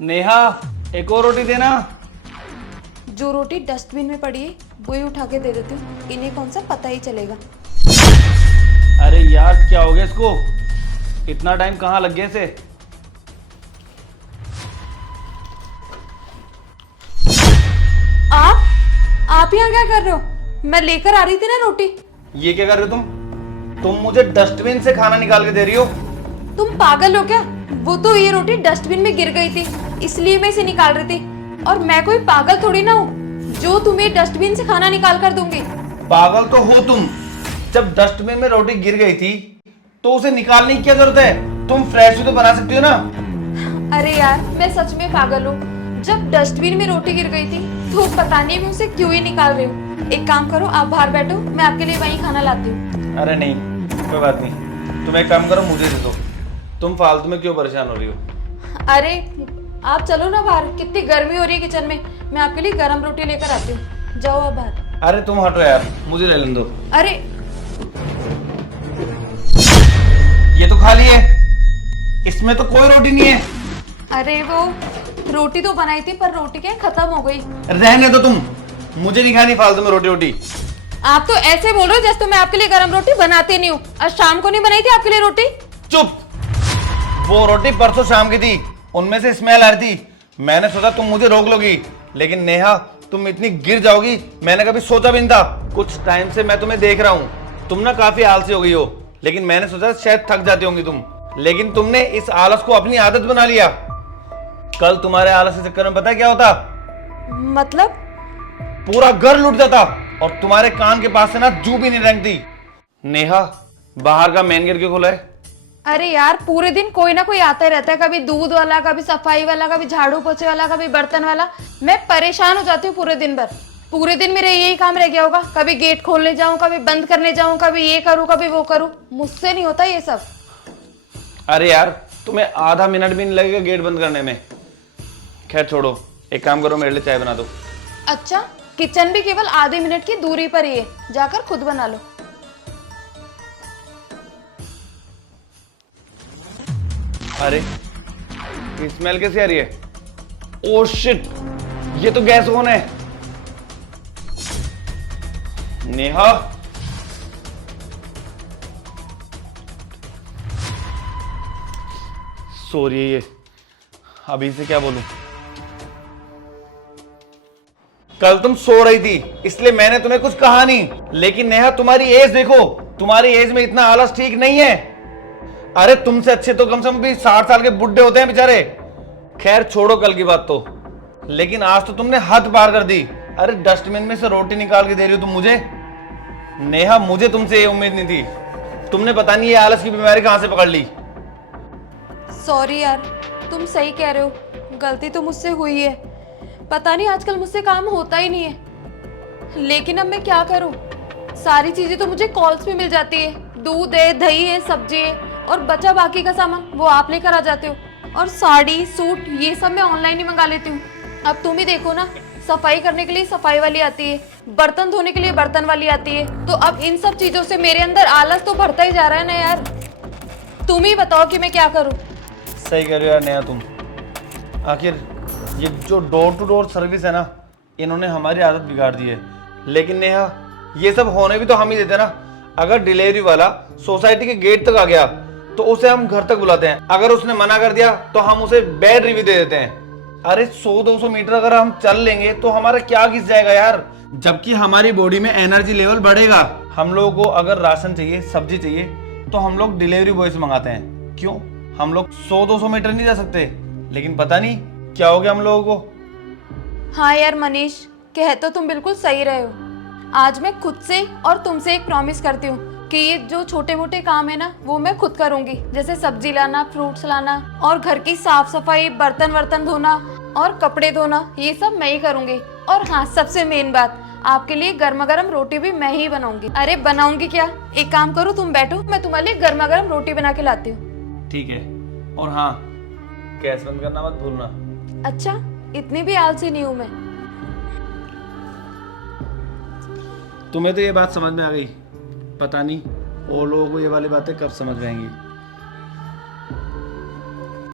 नेहा, एक और रोटी देना। जो रोटी डस्टबिन में पड़ी है वही उठा के दे देती हूँ, इन्हें कौन सा पता ही चलेगा। अरे यार, क्या हो गया इसको? इतना टाइम कहाँ लग गया इसे? आप यहाँ क्या कर रहे हो? मैं लेकर आ रही थी ना रोटी। ये क्या कर रहे हो तुम मुझे डस्टबिन से खाना निकाल के दे रही हो? तुम पागल हो क्या? वो तो ये रोटी डस्टबिन में गिर गई थी, इसलिए मैं इसे निकाल रही थी। और मैं कोई पागल थोड़ी ना हूँ जो तुम्हें डस्टबिन से खाना निकाल कर दूंगी। पागल तो हो तुम। जब डस्टबिन में रोटी गिर गई थी तो उसे निकालने की क्या जरूरत है? तुम फ्रेश भी तो बना सकती हो ना। अरे यार, मैं सच में पागल हूँ। जब डस्टबिन में रोटी गिर गई थी तो पता नहीं मैं उसे क्यों ही निकाल रही हूँ। एक काम करो, आप बाहर बैठो, मैं आपके लिए वहीं खाना लाती हूँ। अरे नहीं, कोई बात नहीं। तुम एक काम करो, मुझे दे दो। तुम फालतू में क्यों परेशान हो रही हो? अरे आप चलो ना बाहर, कितनी गर्मी हो रही है किचन में। मैं आपके लिए गरम रोटी लेकर आती हूँ, जाओ आप बाहर। अरे तुम हटो यार, मुझे ले लेने दो। अरे ये तो खाली है, इसमें तो कोई रोटी नहीं है। अरे वो रोटी तो बनाई थी पर रोटी क्या खत्म हो गई। रहने दो तुम, मुझे नहीं खानी फालतू में रोटी। आप तो ऐसे बोल रहे हो जैसे तो मैं आपके लिए गरम रोटी बनाती नहीं हूँ। आज शाम को नहीं बनाई थी आपके लिए रोटी? चुप। वो रोटी परसों शाम की थी, उनमें से स्मेल आ रही थी। मैंने सोचा तुम मुझे रोक लोगी, लेकिन नेहा तुम इतनी गिर जाओगी मैंने कभी सोचा भी नहीं था। कुछ टाइम से मैं तुम्हें देख रहा हूँ, तुम ना काफी आलसी हो गई हो, लेकिन मैंने सोचा शायद थक जाती होंगी तुम, लेकिन तुमने इस आलस को अपनी आदत बना लिया। कल तुम्हारे आलस के चक्कर में पता है क्या होता? मतलब? पूरा घर लुट जाता और तुम्हारे कान के पास से ना जू भी नहीं रेंगती। नेहा, बाहर का मेन गेट क्यों खोला है? अरे यार, पूरे दिन कोई ना कोई आता ही रहता है, कभी दूध वाला, कभी सफाई वाला, कभी झाड़ू पोछे वाला, कभी बर्तन वाला। मैं परेशान हो जाती हूँ पूरे दिन भर। पूरे दिन मेरा यही काम रह गया होगा, कभी गेट खोलने जाऊं, कभी बंद करने जाऊं, कभी ये करूं, कभी वो करूं। मुझसे नहीं होता ये सब। अरे यार, तुम्हें आधा मिनट भी नहीं लगेगा गेट बंद करने में। खैर छोड़ो, एक काम करो, मेरे लिए चाय बना दो। अच्छा, किचन भी केवल आधे मिनट की दूरी पर ही है, जाकर खुद बना लो। अरे ये स्मेल कैसे आ रही है? ओह शिट, ये तो गैस ऑन है। नेहा, सॉरी, ये अभी से क्या बोलूं? कल तुम सो रही थी इसलिए मैंने तुम्हें कुछ कहा नहीं, लेकिन नेहा तुम्हारी एज देखो, तुम्हारी एज में इतना आलस ठीक नहीं है। अरे तुमसे अच्छे तो कम से कम भी 60 साल के बुढ़े होते हैं बेचारे। खैर छोड़ो कल की बात तो, लेकिन आज तो तुमने हद पार कर दी। अरे डस्टबिन में से रोटी निकाल के दे रही हो तुम मुझे। नेहा, मुझे तुमसे ये उम्मीद नहीं थी। तुमने पता नहीं ये आलस की बीमारी कहां से पकड़ ली। सॉरी यार, तुम सही कह रहे हो, गलती तो मुझसे हुई है। पता नहीं आजकल मुझसे काम होता ही नहीं है, लेकिन अब मैं क्या करूं? सारी चीजें तो मुझे कॉल्स पे मिल जाती है, दूध है, दही है, सब्जी है, और बचा बाकी का सामान वो आप लेकर आ जाते हो। और साड़ी, सूट, ये सब मैं ऑनलाइन ही मंगा लेती हूँ। अब तुम ही देखो ना, सफाई करने के लिए सफाई वाली आती है, बर्तन धोने के लिए बर्तन वाली आती है, तो अब इन सब चीजों से मेरे अंदर आलस तो बढ़ता ही जा रहा है ना यार। तुम ही बताओ कि मैं क्या करूं। सही कह रहे हो यार नेहा तुम। आखिर ये जो डोर टू डोर सर्विस है ना, इन्होंने हमारी आदत बिगाड़ दी है। लेकिन नेहा, ये सब होने भी तो हम ही देते ना। अगर डिलीवरी वाला सोसाइटी के गेट तक आ गया तो उसे हम घर तक बुलाते हैं, अगर उसने मना कर दिया तो हम उसे बैड रिव्यू दे देते हैं। अरे 100-200 मीटर अगर हम चल लेंगे तो हमारा क्या घिस जाएगा यार, जबकि हमारी बॉडी में एनर्जी लेवल बढ़ेगा। हम लोगों को अगर राशन चाहिए, सब्जी चाहिए, तो हम लोग डिलीवरी बॉय से मंगाते हैं। क्यों? हम लोग 100-200 मीटर नहीं जा सकते, लेकिन पता नहीं क्या हो गया हम लोगों को। हाँ यार मनीष, कह तो तुम बिल्कुल सही रहे हो। आज मैं खुद से और तुमसे एक प्रॉमिस करती हूँ कि ये जो छोटे मोटे काम है ना, वो मैं खुद करूंगी। जैसे सब्जी लाना, फ्रूट्स लाना, और घर की साफ सफाई, बर्तन वर्तन धोना और कपड़े धोना, ये सब मैं ही करूंगी। और हाँ, सबसे मेन बात, आपके लिए गर्मा गर्म रोटी भी मैं ही बनाऊंगी। अरे बनाऊंगी क्या, एक काम करो, तुम बैठो, मैं तुम्हारे लिए गर्मा गर्म रोटी बना के लाती हूँ। ठीक है, और हाँ, गैस बंद करना मत भूलना। अच्छा, इतनी भी आलसी नहीं हूँ मैं। तुम्हें तो ये बात समझ में आ गई, पता नहीं और लोगों को ये वाली बातें कब समझ में आएंगी।